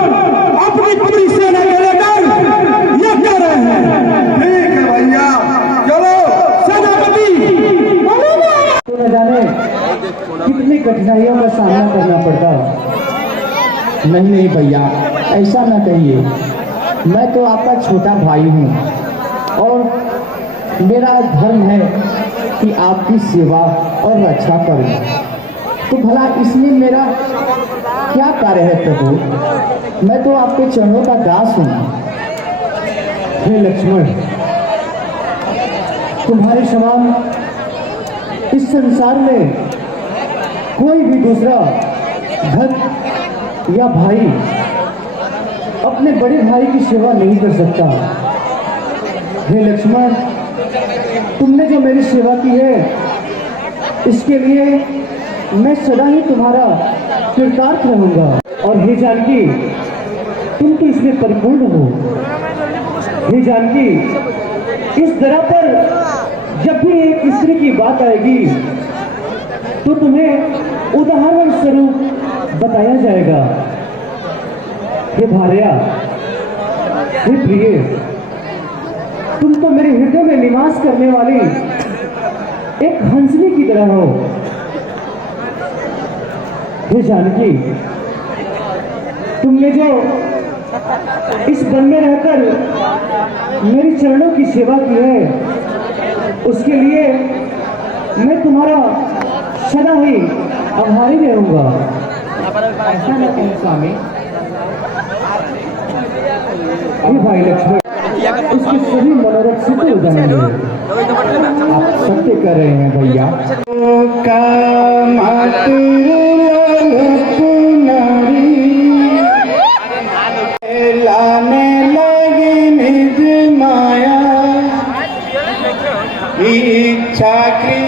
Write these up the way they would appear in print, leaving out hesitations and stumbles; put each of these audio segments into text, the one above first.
अपनी पूरी सेना को लेकर ये कह रहे हैं। ठीक है भैया, चलो सेनापति। न जाने कितनी कठिनाइयों का सामना करना पड़ता। नहीं नहीं भैया, ऐसा न कहिए। मैं तो आपका छोटा भाई हूँ और मेरा धर्म है कि आपकी सेवा और रक्षा करूं। तो भला इसमें मेरा क्या कार्य है प्रभु? मैं तो आपके चरणों का दास हूँ। हे लक्ष्मण, तुम्हारे समान इस संसार में कोई भी दूसरा भक्त या भाई अपने बड़े भाई की सेवा नहीं कर सकता। हे लक्ष्मण, तुमने जो मेरी सेवा की है इसके लिए मैं सदा ही तुम्हारा कृतार्थ रहूंगा। और हे जानकी, तुम तो इसमें परिपूर्ण हो। हे जानकी, इस तरह पर जब भी एक स्त्री की बात आएगी तो तुम्हें उदाहरण स्वरूप बताया जाएगा। हे भार्या, हे प्रिय, तुम तो मेरे हृदय में निवास करने वाली एक हंसनी की तरह हो। हे जानकी, तुमने जो इस वन में रहकर मेरे चरणों की सेवा की है उसके लिए मैं तुम्हारा सदा ही आभारी रहूंगा। ऐसा न कहें स्वामी। हे भाई लक्ष्मण, उसके सभी मनोरथ सिद्ध हो जाएंगे। आप सत्य कर रहे हैं भैया। लाने लगी निज माया इच्छा की।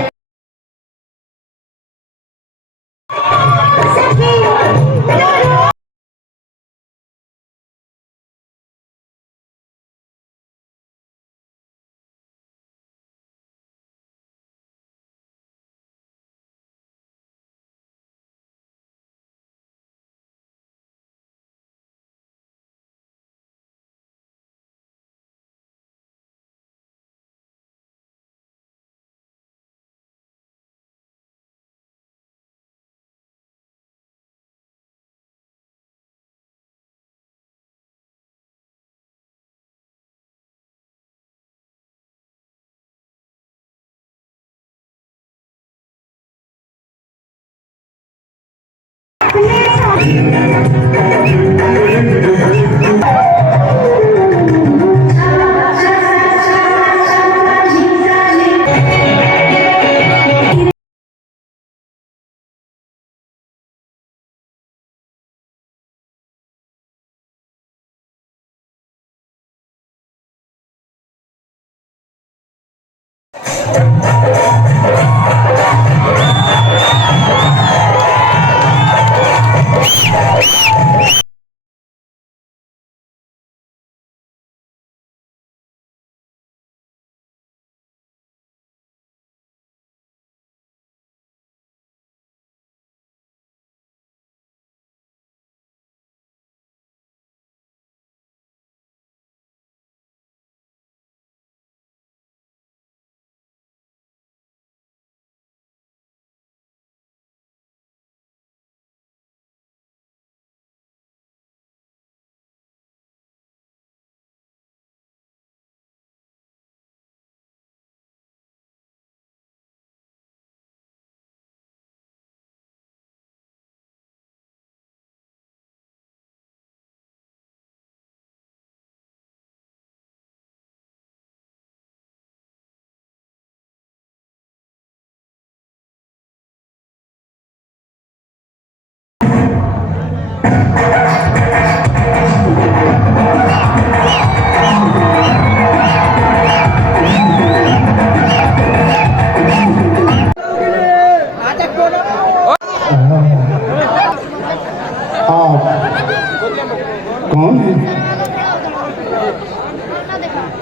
कौन है?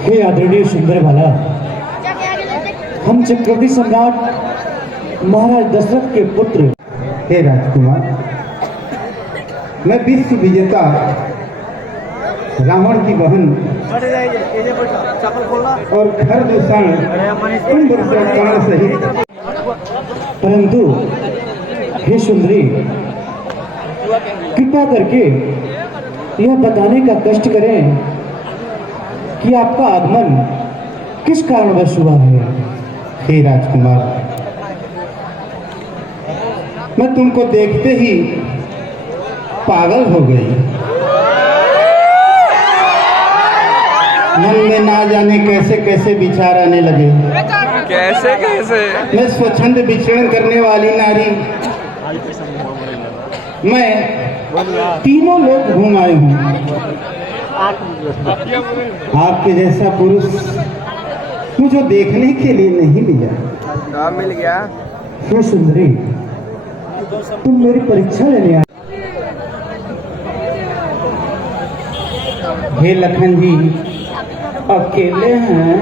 हे आदरणीय सुंदर भाला, हम चक्रवर्ती सम्राट महाराज दशरथ के पुत्र। हे राजकुमार, मैं विश्व विजेता रावण की बहन और घर दूषण सहित, परंतु हे सुंदरी, कृपा करके यह बताने का कष्ट करें कि आपका आगमन किस कारणवश हुआ है। हे राजकुमार, मैं तुमको देखते ही पागल हो गई। मन में ना जाने कैसे कैसे विचार आने लगे। कैसे कैसे मैं स्वच्छंद विचरण करने वाली नारी, मैं तीनों लोग घूम आई हूँ। आपके जैसा पुरुष मुझे देखने के लिए नहीं मिला। मिल गया। हे सुंदरी, तुम मेरी परीक्षा लेने आए। हे लखन जी, अकेले हैं?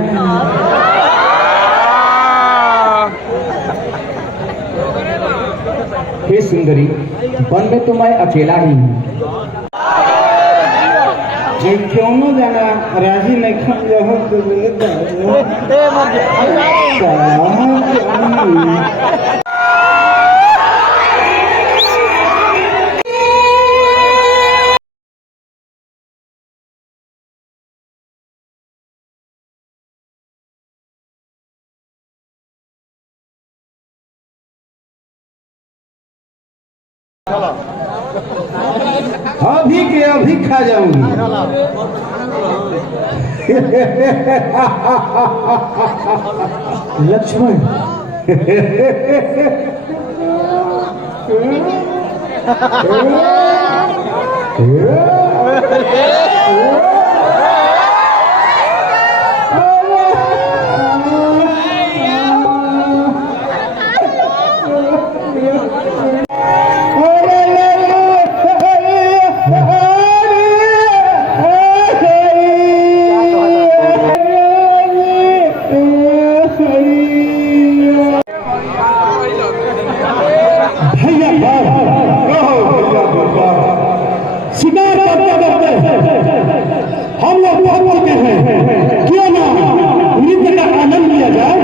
हे सुंदरी, वन में तो मैं अकेला ही हूँ। क्यों न जाना राजी नहीं खा जाओ तो अभी के अभी खा जाऊंगी। लक्ष्मण, शिकार करते करते हम लोग पहुंच चुके हैं। क्यों ना नृत्य का आनंद लिया जाए।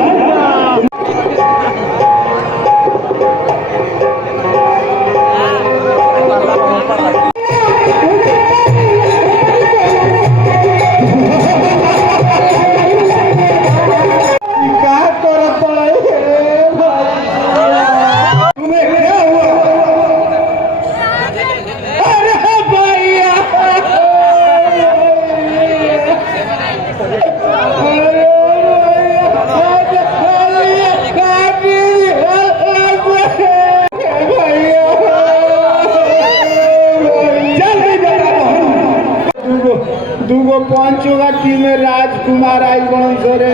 दूगो पांचोगा टीम में राजकुमार आई बन सरे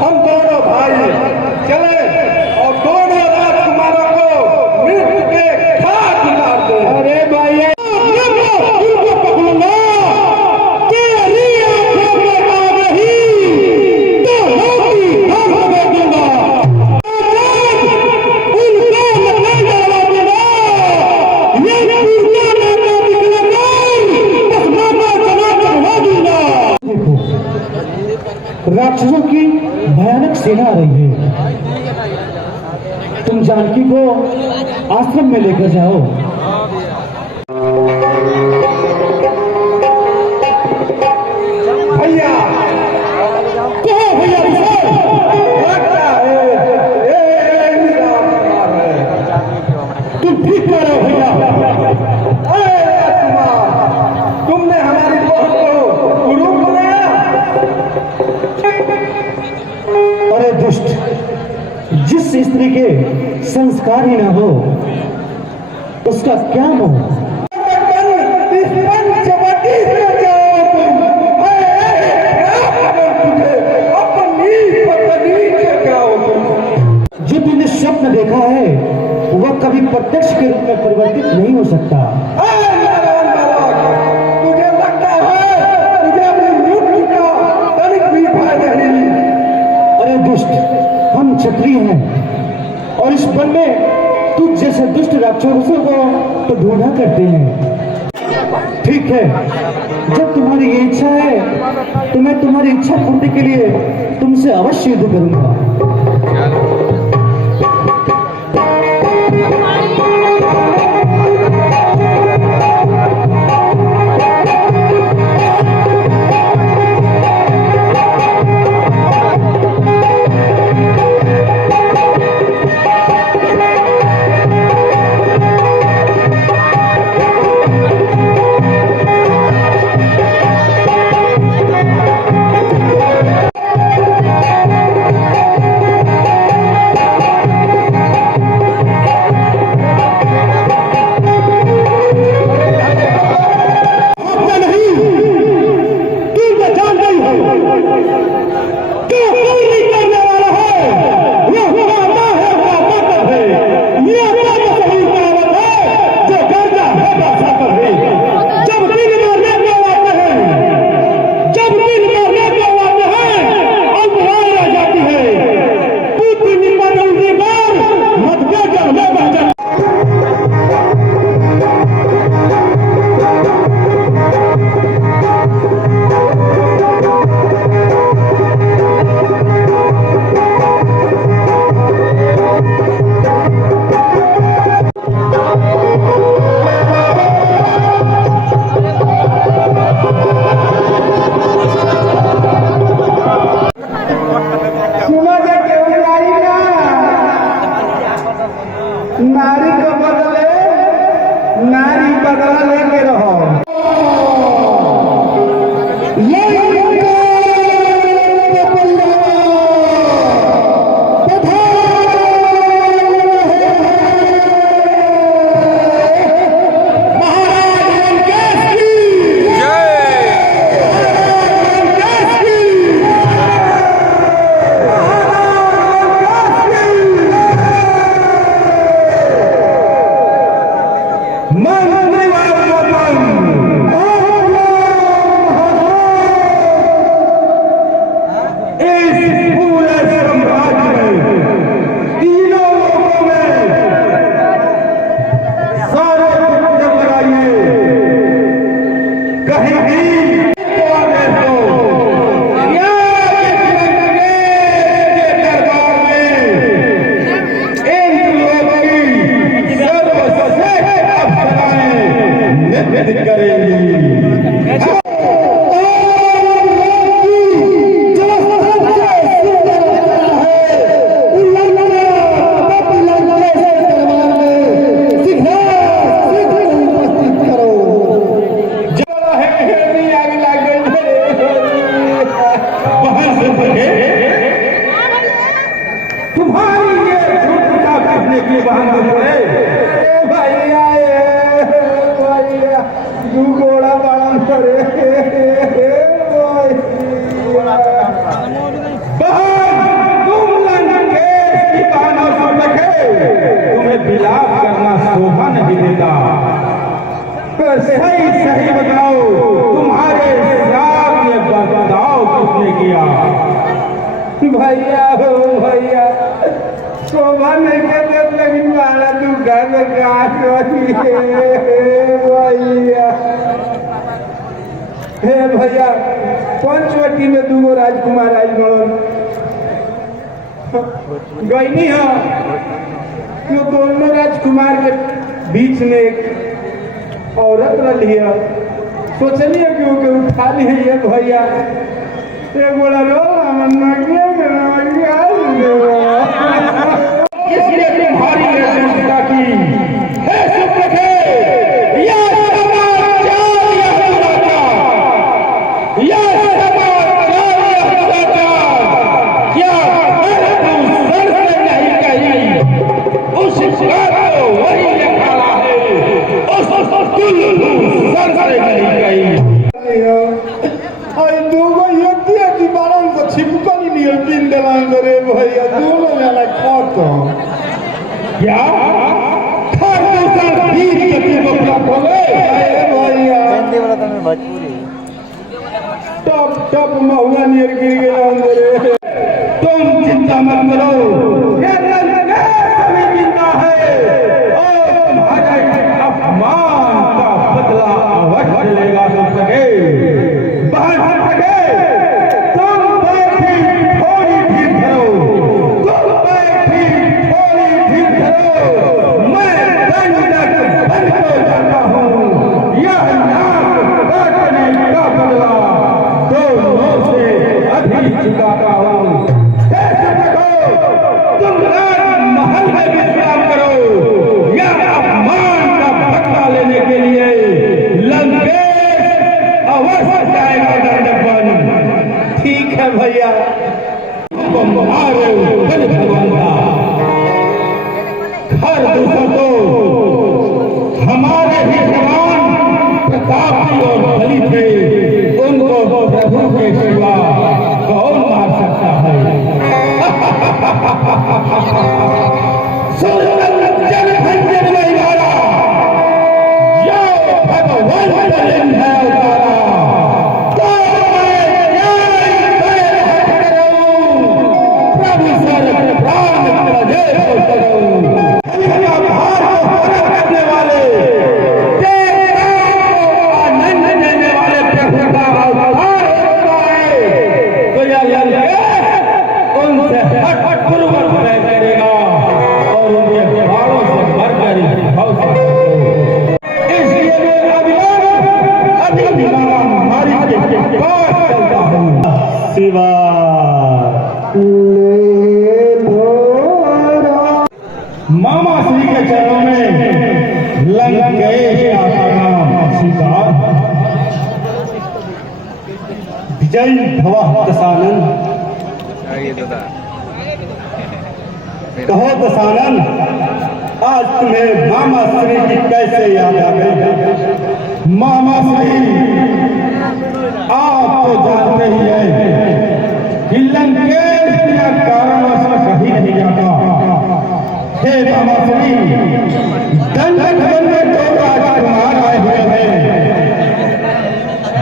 हम दोनों भाई चले और दोनों राजकुमारों को मृत्यु के खाक मार दे। अरे भाई पकड़ूंगा, तेरी आंखों में आ रही तो होगी हम हमें दूंगा। राक्षसों की भयानक सेना आ रही है। तुम जानकी को आश्रम में लेकर जाओ। भैया तुम ठीक कह रहे हो भैया। तुमने हमारी बहन को गुरु बनाया। अरे दुष्ट, जिस स्त्री के संस्कार ही न हो उसका क्या मोह। जो तुमने स्वप्न देखा है वह कभी प्रत्यक्ष के रूप में परिवर्तित नहीं हो सकता। तुझे लगता है तुझे अपनी मृत्यु का तनिक भी भय नहीं। अरे दुष्ट, हम क्षत्रिय हैं और इस वन में तुझ जैसे दुष्ट राक्षसों को तो ढूंढा करते हैं। ठीक है, जब तुम्हारी ये इच्छा है तो मैं तुम्हारी इच्छा पूर्ति के लिए तुमसे अवश्य युद्ध करूंगा। नारी को बदले नारी बदला लेके रहो। सही सही बताओ, तुम्हारे साथ ये बर्ताव किसने किया? भैया हो भैया, शोभा नहीं कहते लेकिन मारा तू घर में काट रही है भैया। हे भैया, पंचवटी में दूगो राजकुमार आज गण गईनी है, तो दोनों राजकुमार के बीच में एक औरत रही है। सोचलिए कि ओके उठा लिए ये भैया, एक बोला रो इसलिए तुम्हारी निर्दयता की हे सुप्रखे, या समाचार यह दुराचार, या समाचार यह दुराचार, क्या तू सर से नहीं कही? उस बात को वही लिखा है, उस सर से नहीं कही। दूगो योग्य बारन को छिपकली लिए पिन देवान रे भैया, दोनों वाला खत्म। क्या हर दूसरा बीच के तुम प्राप्त हो गए भैया? हिंदी वाला तो मैं भोजपुरी टप टप महुआ नियर गिर गया अंदर। तुम चिंता मत करो, ये रंग सभी जिंदा है। जय भवा दशानन। ये तो था। कहो दशानन, आज तुम्हें मामा श्री की कैसे याद आ गई? मामा श्री, आप तो जानते ही हैं कि लंकेश के कारणों से शहीद नहीं जाता। हे मामा श्री, दंडक बनने को राजकुमार आए हुए हैं,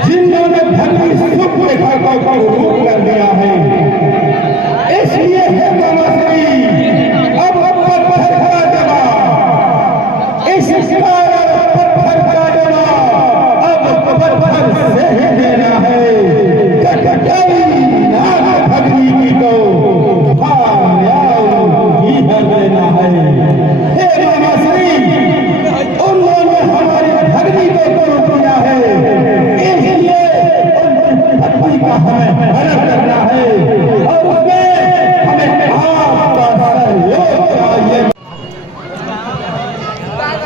जिन्होंने धरती सुख देखा को रूप कर दिया है। इसलिए हे मामा श्री, अब पत्थर का जवाब, इस कारण पत्थर का जवाब अब पत्थर से ही देना है। कटकई नाग भगनी की को ही है देना है। हे मामा श्री, उन्होंने हमारी भगनी को तोड़ दिया है, इसलिए उन भक्ति का हमें हरण करना है और उसमें हमें आपका सहयोग चाहिए।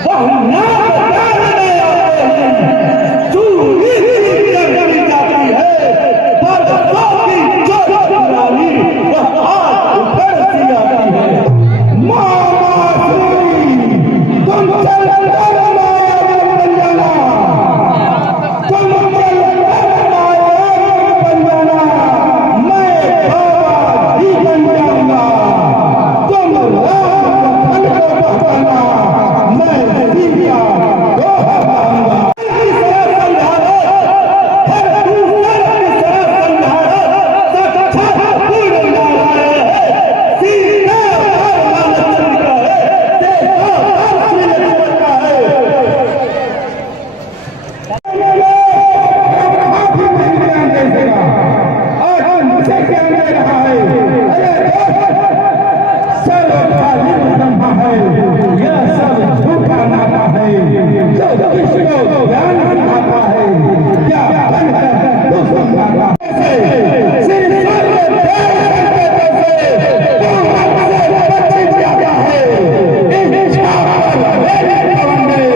वह नाम जानने आते हैं, चूड़ी करनी जाती है, पर की जो पुरानी वह आज उभरती आती है। मामा श्री, तुम चल कर नायक बन जाना, तुम चल कर नायक बन जाना, मैं बाबा जी बन जाऊंगा। तुम राम लखन को बचाना, मैं सीता को हटाऊंगा। इस तरह समझाओ, हर दूसरे की तरह समझाओ, साक्षात पूर्ण नारायण है, सीता रामचंद्र है, देखो श्री लक्ष्मण का है। काफी नहीं दे सका, और मुझे क्या दे रहा है? सब खाली ब्रह्मा है, यह सब झूठा नाता है, जो किसी को ज्ञान दिखाता है, क्या बनकर दुश्मन नाता है। सिर्फ सर्व देव से तू हमसे बच जाता है, इस छाप पर मेरे पवन में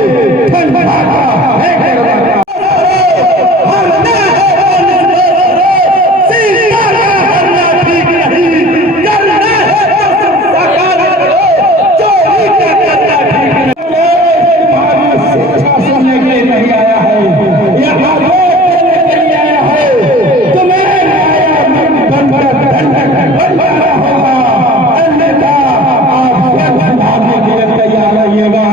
ठंडा है करवाता। हमने सीता का हरना ठीक नहीं, करना है साकार करो, चोरी का करना ठीक नहीं। तुम्हारी शिक्षा सुनने के लिए नहीं आया है, यहाँ वोट देने के लिए आया है। तुम्हें न्याय बनकर दंडक बन जाना होगा, अन्यथा आप स्वयं भागने के लिए तैयार रहिएगा।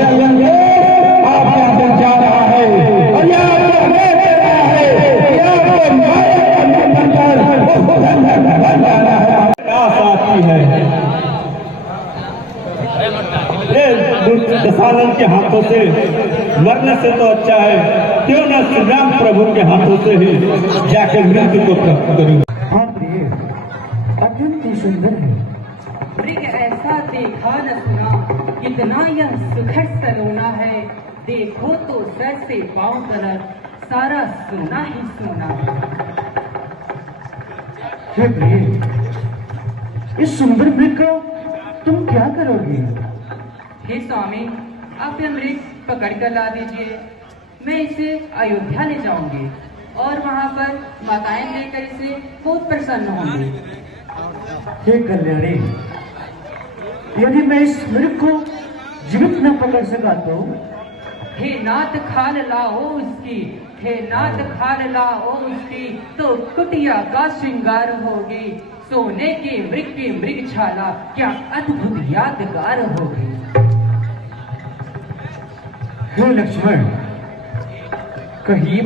यह लंकेश आपके अंदर जा रहा है और यह आपको हमें दे रहा है कि आपको नायक बनकर उस दंडक बन जाना है। आस आती है, दशानन के हाथों से मरने से तो अच्छा है क्यों न श्री राम प्रभु के हाथों से ही जाकर मृत्यु को प्राप्त करूं। हाँ प्रिय, अत्यंत ही सुंदर है। मृग ऐसा देखा न सुना, कितना यह सुखद सलोना है। देखो तो सर से पांव तक सारा सोना ही सोना। हे प्रिय, इस सुंदर मृग को तुम क्या करोगे? हे स्वामी, आप यह मृग पकड़ कर ला दीजिए, मैं इसे अयोध्या ले जाऊंगी और वहाँ पर माताएं लेकर इसे बहुत प्रसन्न होंगी। हे कल्याणी, यदि मैं इस मृग को जीवित न पकड़ सका तो? हे नाथ खाल लाओ उसकी, हे नाथ खाल लाओ उसकी, तो कुटिया का श्रृंगार होगी। सोने के मृगछाला क्या अद्भुत यादगार होगी। हे लक्ष्मण, कहिए।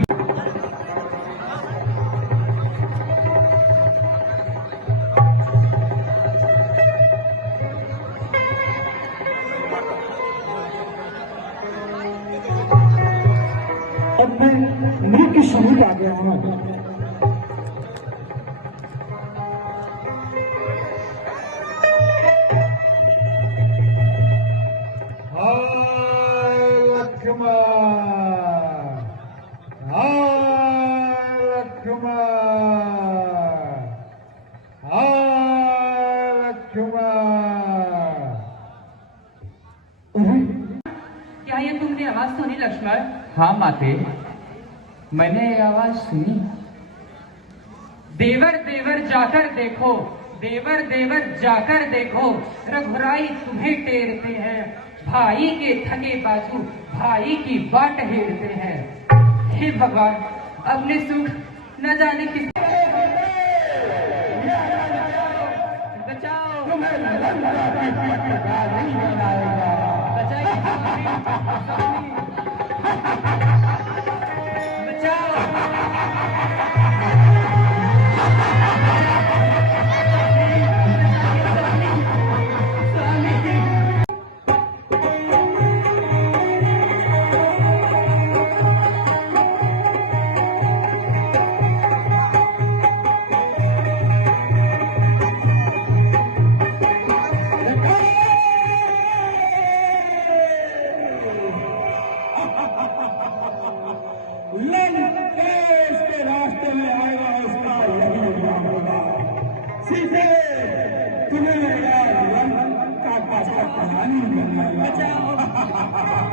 अब मैं मृग के समीप आ गया हूँ। क्या ये तुमने आवाज सुनी लक्ष्मण? हाँ माते, मैंने ये आवाज सुनी। देवर देवर जाकर देखो, देवर देवर जाकर देखो, रघुराई तुम्हें टेरते हैं। भाई के थके बाजू भाई की बाट हेरते हैं। हे भगवान, अपने सुख न जाने किस बचाओ, लंकेश के रास्ते में आएगा उसका यही नाम होगा। सीधे तुम्हें यार लंका का कहानी बनना।